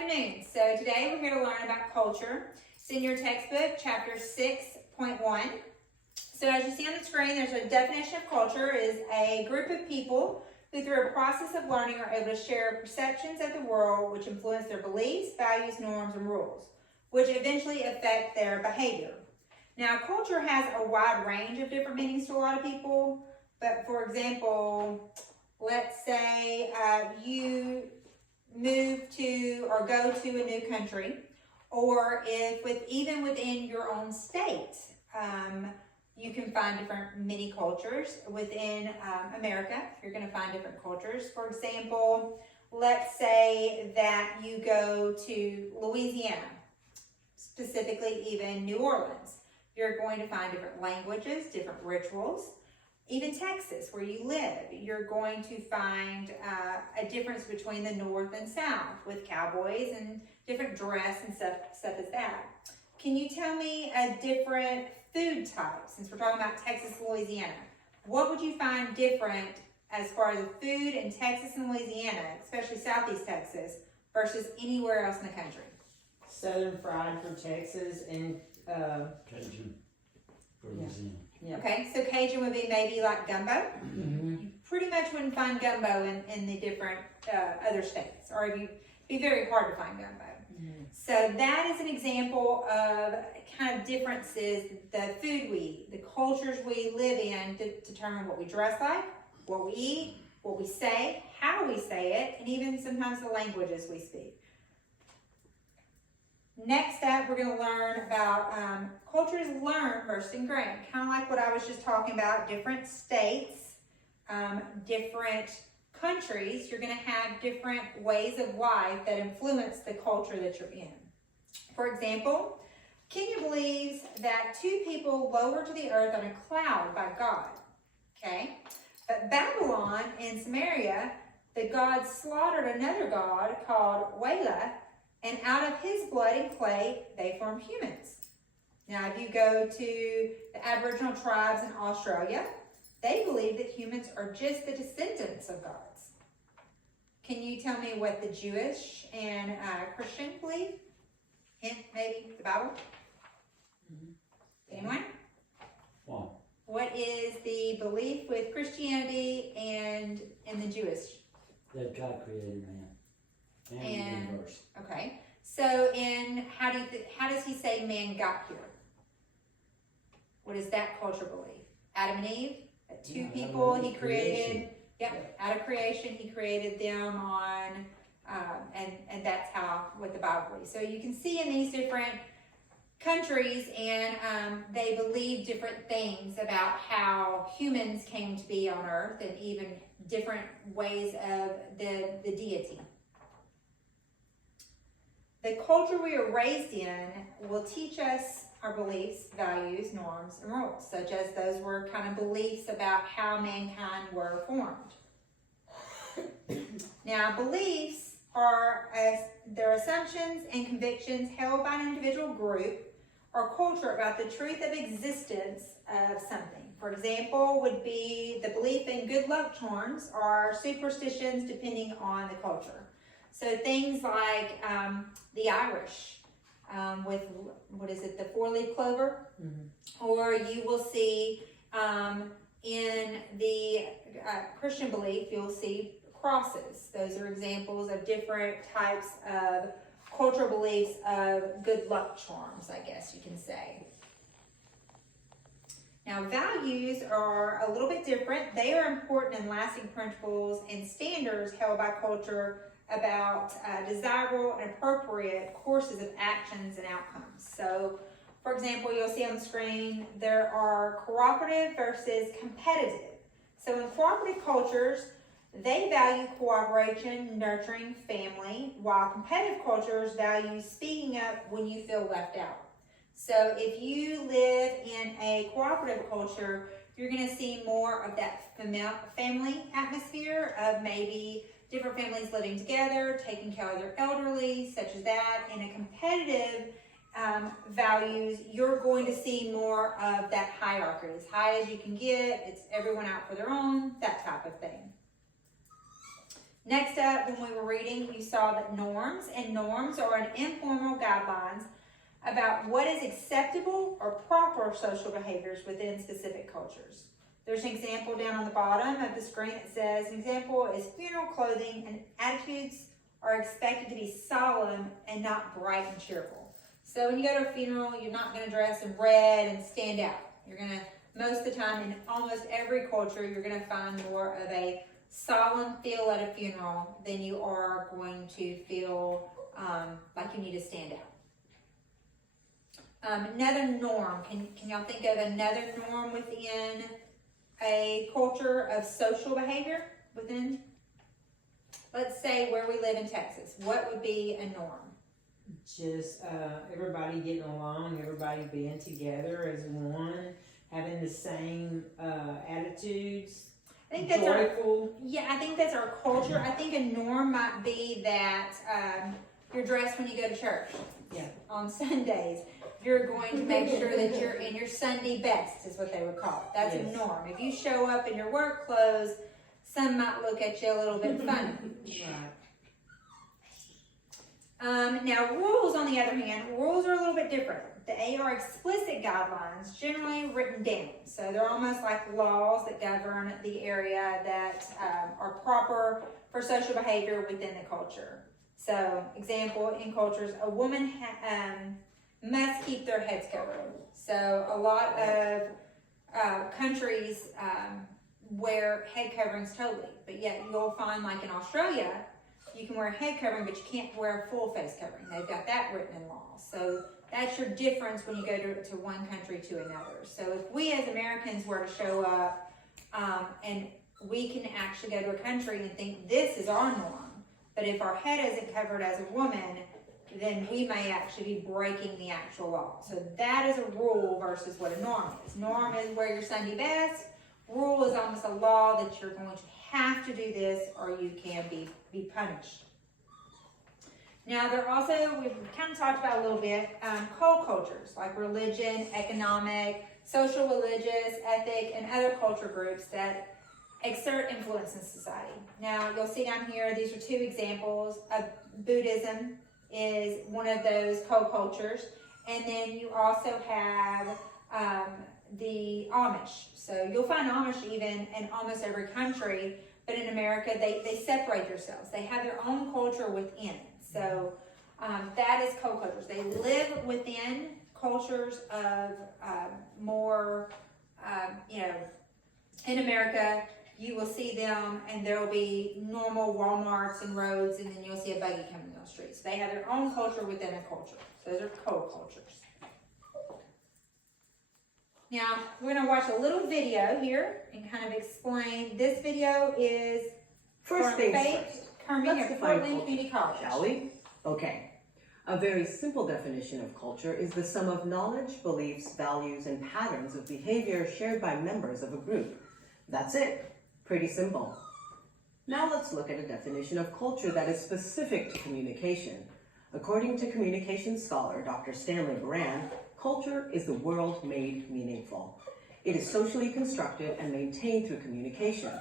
afternoon. So today we're here to learn about culture. It's in your textbook, chapter 6.1. So as you see on the screen, there's a definition of culture is a group of people who through a process of learning are able to share perceptions of the world which influence their beliefs, values, norms, and rules, which eventually affect their behavior. Now, culture has a wide range of different meanings to a lot of people, but for example, let's say you move to or go to a new country, or if even within your own state, you can find different mini cultures. Within America, you're going to find different cultures. For example, let's say that you go to Louisiana, specifically even New Orleans. You're going to find different languages, different rituals. Even Texas, where you live, you're going to find a difference between the North and South with cowboys and different dress and stuff as that. Can you tell me a different food type, since we're talking about Texas and Louisiana? What would you find different as far as the food in Texas and Louisiana, especially Southeast Texas, versus anywhere else in the country? Southern fried for Texas and Cajun for Louisiana. Yeah. Okay, so Cajun would be maybe like gumbo. Mm-hmm. You pretty much wouldn't find gumbo in the different other states, or it'd be very hard to find gumbo. Mm-hmm. So that is an example of kind of differences, the food we eat, the cultures we live in determine what we dress like, what we eat, what we say, how we say it, and even sometimes the languages we speak. Next up, we're going to learn about cultures learned versus ingrained. Kind of like what I was just talking about, different states, different countries, you're going to have different ways of life that influence the culture that you're in. For example, Kenya believes that two people lowered to the earth on a cloud by God. Okay? But Babylon and Samaria, the gods slaughtered another god called Wela, and out of his blood and clay, they formed humans. Now, if you go to the Aboriginal tribes in Australia, they believe that humans are just the descendants of gods. Can you tell me what the Jewish and Christian believe? Hint, maybe, the Bible? Anyone? Wow. What is the belief with Christianity and in the Jewish? That God created man and the universe. Okay, so how does he say man got here? What does that culture believe? Adam and Eve, two people he created. Yep, out of creation he created them on, and that's what the Bible believes. So you can see in these different countries, and they believe different things about how humans came to be on earth, and even different ways of the deity. The culture we are raised in will teach us our beliefs, values, norms, and rules, such as those were kind of beliefs about how mankind were formed. Now, beliefs are their assumptions and convictions held by an individual group or culture about the truth of existence of something. For example, would be the belief in good luck charms or superstitions depending on the culture. So things like the Irish with, the four-leaf clover? Mm-hmm. Or you will see in the Christian belief, you'll see crosses. Those are examples of different types of cultural beliefs of good luck charms, I guess you can say. Now, values are a little bit different. They are important and lasting principles and standards held by culture about desirable and appropriate courses of actions and outcomes. So, for example, you'll see on the screen, there are cooperative versus competitive. So in cooperative cultures, they value cooperation, nurturing family, while competitive cultures value speaking up when you feel left out. So if you live in a cooperative culture, you're going to see more of that family atmosphere of maybe different families living together, taking care of their elderly, such as that. In a competitive values, you're going to see more of that hierarchy. As high as you can get, it's everyone out for their own, that type of thing. Next up, when we were reading, you saw that norms are an informal guidelines about what is acceptable or proper social behaviors within specific cultures. There's an example down on the bottom of the screen that says, an example is funeral clothing and attitudes are expected to be solemn and not bright and cheerful. So when you go to a funeral, you're not going to dress in red and stand out. You're going to, most of the time in almost every culture, you're going to find more of a solemn feel at a funeral than you are going to feel like you need to stand out. Another norm, can y'all think of another norm within a culture of social behavior within, let's say where we live in Texas, what would be a norm? Just everybody getting along, everybody being together as one, having the same attitudes. I think that's joyful. I think that's our culture. I think a norm might be that you're dressed when you go to church. Yeah. On Sundays, you're going to make sure that you're in your Sunday best, is what they would call it. That's Yes. a norm. If you show up in your work clothes, some might look at you a little bit funny. Right. Now, rules, on the other hand, rules are a little bit different. They are explicit guidelines, generally written down. So they're almost like laws that govern the area that are proper for social behavior within the culture. So, example, in cultures, a woman must keep their heads covered. So, a lot of countries wear head coverings totally, but yet you'll find, like in Australia, you can wear a head covering, but you can't wear a full face covering. They've got that written in law. So that's your difference when you go to one country to another. So if we as Americans were to show up and we can actually go to a country and think this is our norm, but if our head isn't covered as a woman, then we may actually be breaking the actual law. So that is a rule versus what a norm is. Norm is wear your Sunday best. Rule is almost a law that you're going to have to do this or you can be punished. Now, there are also, we've kind of talked about a little bit, co-cultures like religion, economic, social, religious, ethnic, and other culture groups that exert influence in society. Now, you'll see down here, these are two examples of Buddhism is one of those co-cultures. And then you also have the Amish. So you'll find Amish even in almost every country, but in America, they separate themselves. They have their own culture within. So that is co-cultures. They live within cultures of more, in America, you will see them and there will be normal Walmarts and roads, and then you'll see a buggy coming down the street. So they have their own culture within a culture. So those are co-cultures. Now, we're going to watch a little video here and kind of explain. This video is First from things Faith first. Kerming Let's at define Portland culture, Community College. shall we? Okay. A very simple definition of culture is the sum of knowledge, beliefs, values, and patterns of behavior shared by members of a group. That's it. Pretty simple. Now let's look at a definition of culture that is specific to communication. According to communication scholar Dr. Stanley Moran, culture is the world made meaningful. It is socially constructed and maintained through communication.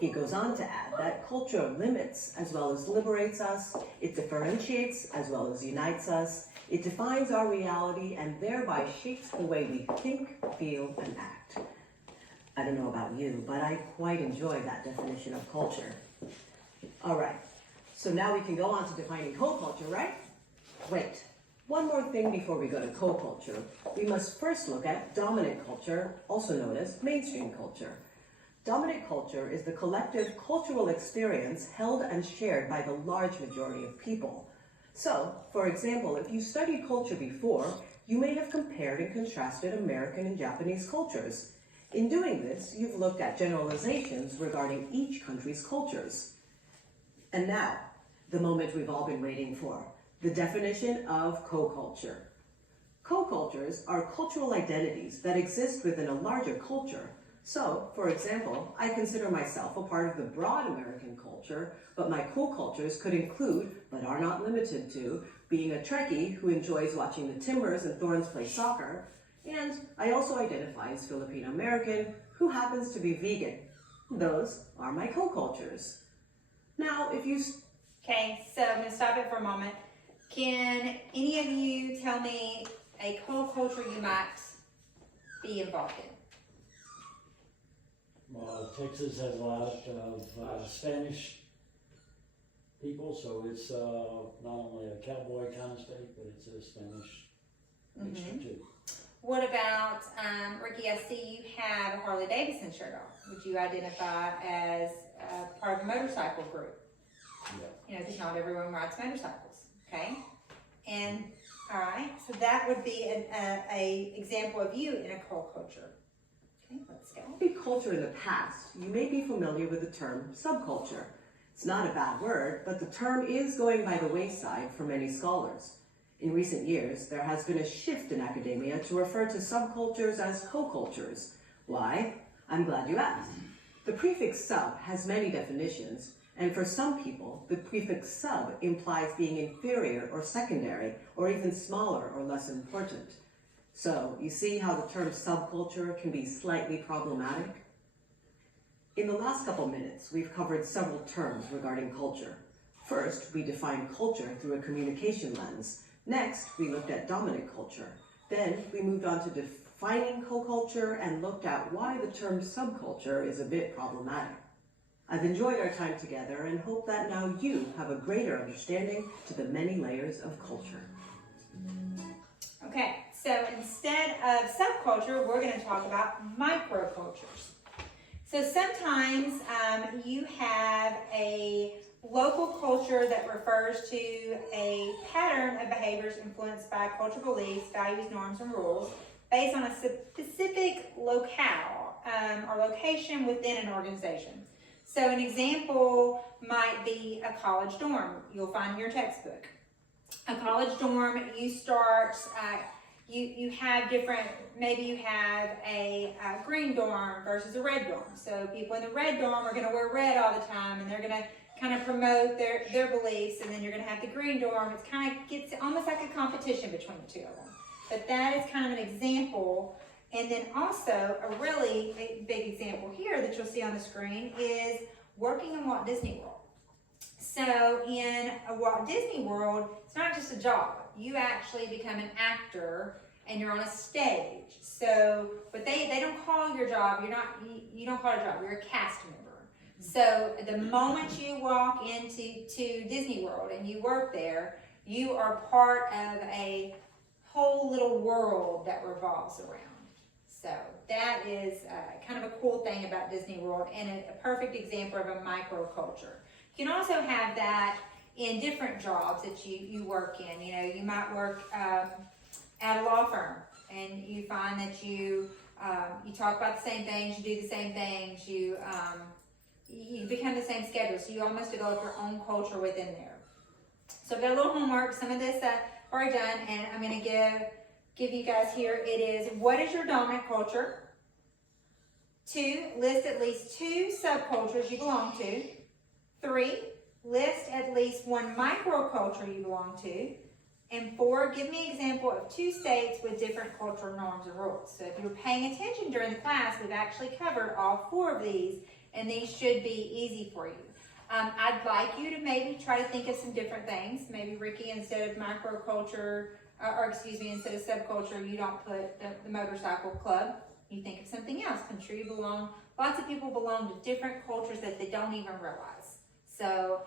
He goes on to add that culture limits as well as liberates us, it differentiates as well as unites us, it defines our reality and thereby shapes the way we think, feel, and act. I don't know about you, but I quite enjoy that definition of culture. All right, so now we can go on to defining co-culture, right? Wait. One more thing before we go to co-culture. We must first look at dominant culture, also known as mainstream culture. Dominant culture is the collective cultural experience held and shared by the large majority of people. So, for example, if you studied culture before, you may have compared and contrasted American and Japanese cultures. In doing this, you've looked at generalizations regarding each country's cultures. And now, the moment we've all been waiting for. The definition of co-culture. Co-cultures are cultural identities that exist within a larger culture. So, for example, I consider myself a part of the broad American culture, but my co-cultures could include, but are not limited to, being a Trekkie who enjoys watching the Timbers and Thorns play soccer, and I also identify as Filipino American who happens to be vegan. Those are my co-cultures. Now, if you Okay, so I'm gonna stop it for a moment. Can any of you tell me a cool culture you might be involved in? Well, Texas has a lot of Spanish people, so it's not only a cowboy kind of state, but it's a Spanish mixture too. What about, Ricky, I see you have a Harley Davidson shirt on. Would you identify as part of a motorcycle group? Yeah. You know, because not everyone rides motorcycles, okay? And, all right, so that would be a example of you in a cool culture. Okay, let's go. study culture in the past, you may be familiar with the term subculture. It's not a bad word, but the term is going by the wayside for many scholars. In recent years, there has been a shift in academia to refer to subcultures as co-cultures. Why? I'm glad you asked. The prefix sub has many definitions, and for some people, the prefix sub implies being inferior or secondary, or even smaller or less important. So, you see how the term subculture can be slightly problematic? In the last couple minutes, we've covered several terms regarding culture. First, we defined culture through a communication lens. Next, we looked at dominant culture. Then, we moved on to defining co-culture and looked at why the term subculture is a bit problematic. I've enjoyed our time together and hope that now you have a greater understanding to the many layers of culture. Okay, so instead of subculture, we're going to talk about microcultures. So sometimes you have a local culture that refers to a pattern of behaviors influenced by cultural beliefs, values, norms, and rules based on a specific locale or location within an organization. So an example might be a college dorm. You'll find in your textbook. A college dorm, you start, you have different, maybe you have a green dorm versus a red dorm. So people in the red dorm are gonna wear red all the time and they're gonna kind of promote their beliefs, and then you're gonna have the green dorm. It's kind of gets almost like a competition between the two of them. But that is kind of an example. And then also a really big example here that you'll see on the screen is working in Walt Disney World. So in a Walt Disney World, it's not just a job. You actually become an actor and you're on a stage. So, but they don't call your job, you don't call it a job, you're a cast member. So the moment you walk into Disney World and you work there, you are part of a whole little world that revolves around. So that is kind of a cool thing about Disney World and a perfect example of a microculture. You can also have that in different jobs that you work in. You know, you might work at a law firm and you find that you talk about the same things, you do the same things, you become the same schedule. So you almost develop your own culture within there. So I've got a little homework. Some of this I've already done, and I'm going to give you guys here. It is, what is your dominant culture? 2, list at least 2 subcultures you belong to. 3, list at least 1 microculture you belong to. And 4, give me an example of 2 states with different cultural norms and rules. So if you were paying attention during the class, we've actually covered all 4 of these, and these should be easy for you. I'd like you to maybe try to think of some different things. Maybe Ricky, instead of microculture, instead of subculture, you don't put the motorcycle club. You think of something else. I'm sure you belong, lots of people belong to different cultures that they don't even realize. So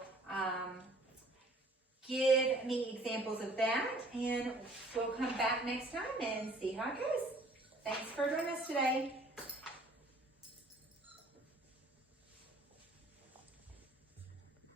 give me examples of that, and we'll come back next time and see how it goes. Thanks for joining us today.